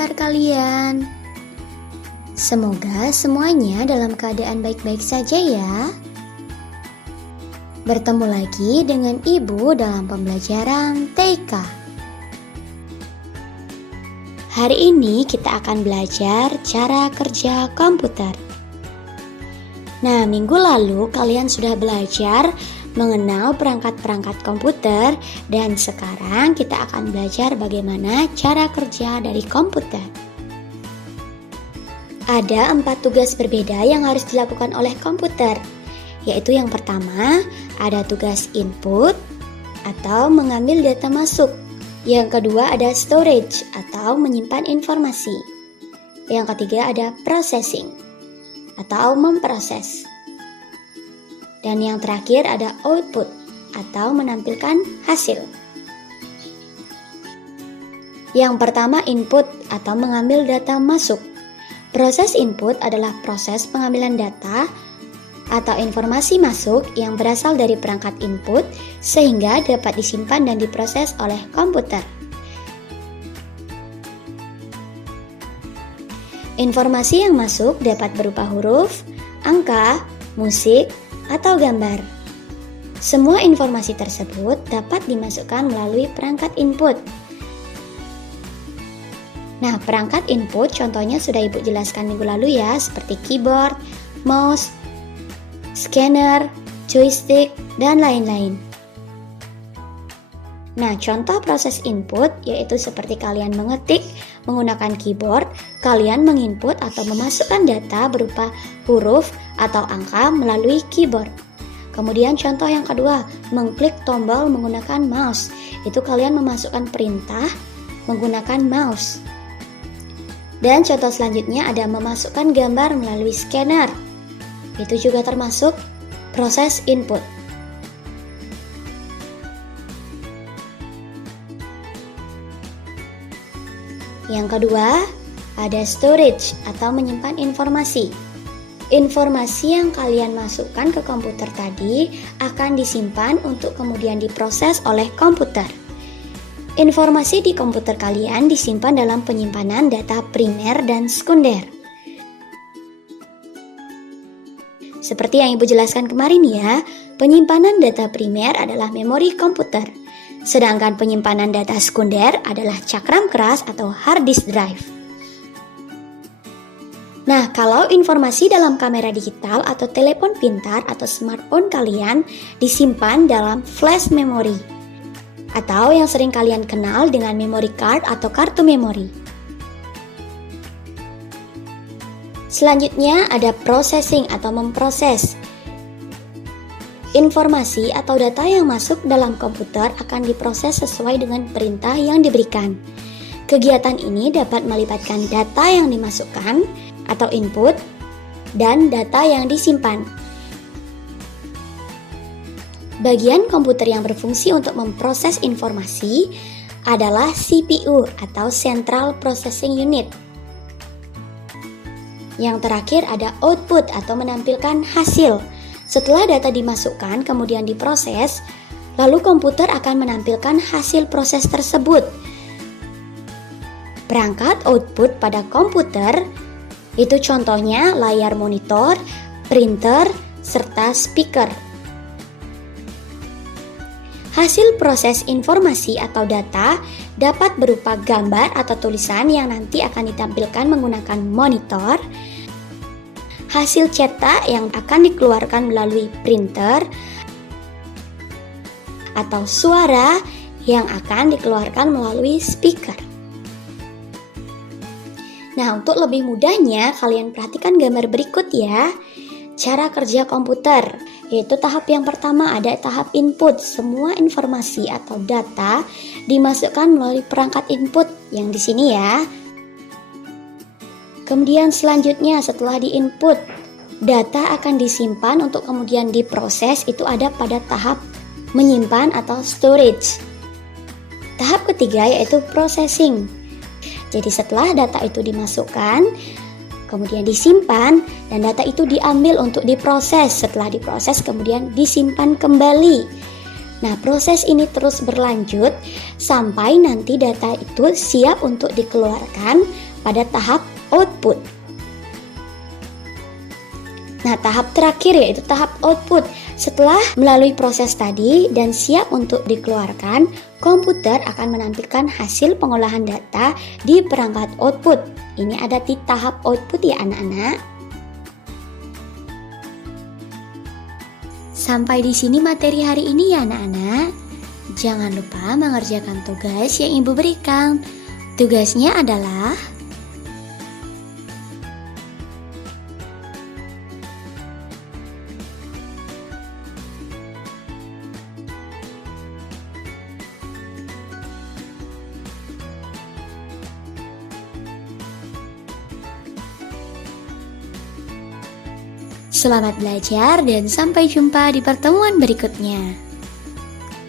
kabar kalian? Semoga semuanya dalam keadaan baik-baik saja ya. Bertemu lagi dengan Ibu dalam pembelajaran TK. Hari ini kita akan belajar cara kerja komputer. Nah, minggu lalu kalian sudah belajar mengenal perangkat-perangkat komputer dan sekarang kita akan belajar bagaimana cara kerja dari komputer. Ada 4 tugas berbeda yang harus dilakukan oleh komputer, yaitu yang pertama ada tugas input atau mengambil data masuk. Yang kedua ada storage atau menyimpan informasi. Yang ketiga ada processing atau memproses. Dan yang terakhir ada output atau menampilkan hasil. Yang pertama input atau mengambil data masuk. Proses input adalah proses pengambilan data atau informasi masuk yang berasal dari perangkat input sehingga dapat disimpan dan diproses oleh komputer. Informasi yang masuk dapat berupa huruf, angka, musik, atau gambar. Semua informasi tersebut dapat dimasukkan melalui perangkat input. Nah, perangkat input contohnya sudah Ibu jelaskan minggu lalu ya, seperti keyboard, mouse, scanner, joystick, dan lain-lain. Nah, contoh proses input yaitu seperti kalian mengetik menggunakan keyboard, kalian menginput atau memasukkan data berupa huruf atau angka melalui keyboard. Kemudian contoh yang kedua, mengklik tombol menggunakan mouse. Itu kalian memasukkan perintah menggunakan mouse. Dan contoh selanjutnya ada memasukkan gambar melalui scanner. Itu juga termasuk proses input. Yang kedua, ada storage atau menyimpan informasi. Informasi yang kalian masukkan ke komputer tadi akan disimpan untuk kemudian diproses oleh komputer. Informasi di komputer kalian disimpan dalam penyimpanan data primer dan sekunder. Seperti yang Ibu jelaskan kemarin ya, penyimpanan data primer adalah memori komputer. Sedangkan penyimpanan data sekunder adalah cakram keras atau hard disk drive. Nah, kalau informasi dalam kamera digital atau telepon pintar atau smartphone kalian disimpan dalam flash memory atau yang sering kalian kenal dengan memory card atau kartu memori. Selanjutnya ada processing atau memproses. Informasi atau data yang masuk dalam komputer akan diproses sesuai dengan perintah yang diberikan. Kegiatan ini dapat melibatkan data yang dimasukkan atau input dan data yang disimpan. Bagian komputer yang berfungsi untuk memproses informasi adalah CPU atau Central Processing Unit. Yang terakhir ada output atau menampilkan hasil. Setelah data dimasukkan kemudian diproses, lalu komputer akan menampilkan hasil proses tersebut. Perangkat output pada komputer itu contohnya layar monitor, printer, serta speaker. Hasil proses informasi atau data dapat berupa gambar atau tulisan yang nanti akan ditampilkan menggunakan monitor, hasil cetak yang akan dikeluarkan melalui printer, atau suara yang akan dikeluarkan melalui speaker. Nah, untuk lebih mudahnya kalian perhatikan gambar berikut ya. Cara kerja komputer, yaitu tahap yang pertama ada tahap input. Semua informasi atau data dimasukkan melalui perangkat input yang di sini ya. Kemudian selanjutnya setelah di-input, data akan disimpan untuk kemudian diproses, itu ada pada tahap menyimpan atau storage. Tahap ketiga yaitu processing. Jadi setelah data itu dimasukkan, kemudian disimpan dan data itu diambil untuk diproses. Setelah diproses kemudian disimpan kembali. Nah, proses ini terus berlanjut sampai nanti data itu siap untuk dikeluarkan pada tahap output. Nah, tahap terakhir yaitu tahap output. Setelah melalui proses tadi dan siap untuk dikeluarkan, komputer akan menampilkan hasil pengolahan data di perangkat output. Ini ada di tahap output ya anak-anak. Sampai di sini materi hari ini ya anak-anak. Jangan lupa mengerjakan tugas yang Ibu berikan. Tugasnya adalah selamat belajar dan sampai jumpa di pertemuan berikutnya.